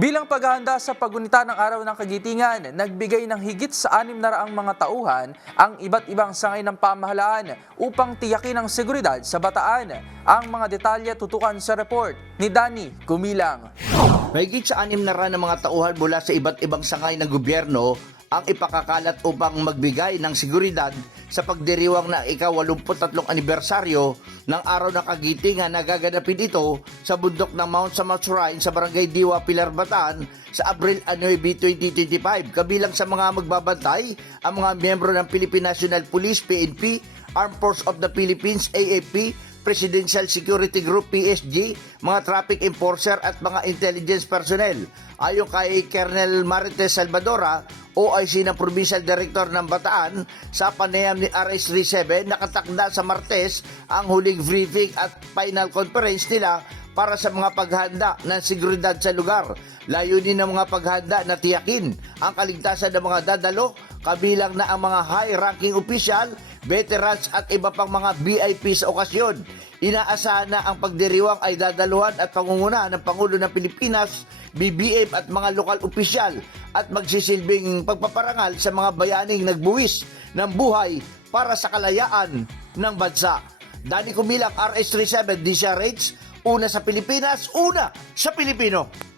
Bilang paghahanda sa paggunita ng Araw ng Kagitingan, nagbigay ng higit sa 600 mga tauhan ang iba't ibang sangay ng pamahalaan upang tiyakin ang seguridad sa Bataan. Ang mga detalye tutukan sa report ni Danny Gumilang. Mahigit sa 600 ng mga tauhan mula sa iba't ibang sangay ng gobyerno ang ipakakalat upang magbigay ng seguridad sa pagdiriwang na ika-83 anibersaryo ng Araw ng Kagitingan na gaganapin ito sa bundok ng Mount Sama Shrine sa Barangay Diwa, Pilar, Bataan sa Abril 9, 2025. Kabilang sa mga magbabantay ang mga miyembro ng Philippine National Police, PNP, Armed Forces of the Philippines, AFP, Presidential Security Group, PSG, mga traffic enforcer at mga intelligence personnel. Ayon kay Colonel Marites Salvadora, OIC ng Provincial Director ng Bataan, sa panayam ni RH37, nakatakda sa Martes ang huling briefing at final conference nila para sa mga paghanda ng seguridad sa lugar. Layunin ng mga paghanda na tiyakin ang kaligtasan ng mga dadalo, kabilang na ang mga high-ranking official, veterans at iba pang mga VIP sa okasyon. Inaasahan na ang pagdiriwang ay dadaluhan at pangungunahan ng Pangulo ng Pilipinas, BBM at mga lokal opisyal at magsisilbing pagpaparangal sa mga bayaning nagbuwis ng buhay para sa kalayaan ng bansa. Danny Gumilang, RH37, DZRH, una sa Pilipinas, una sa Pilipino.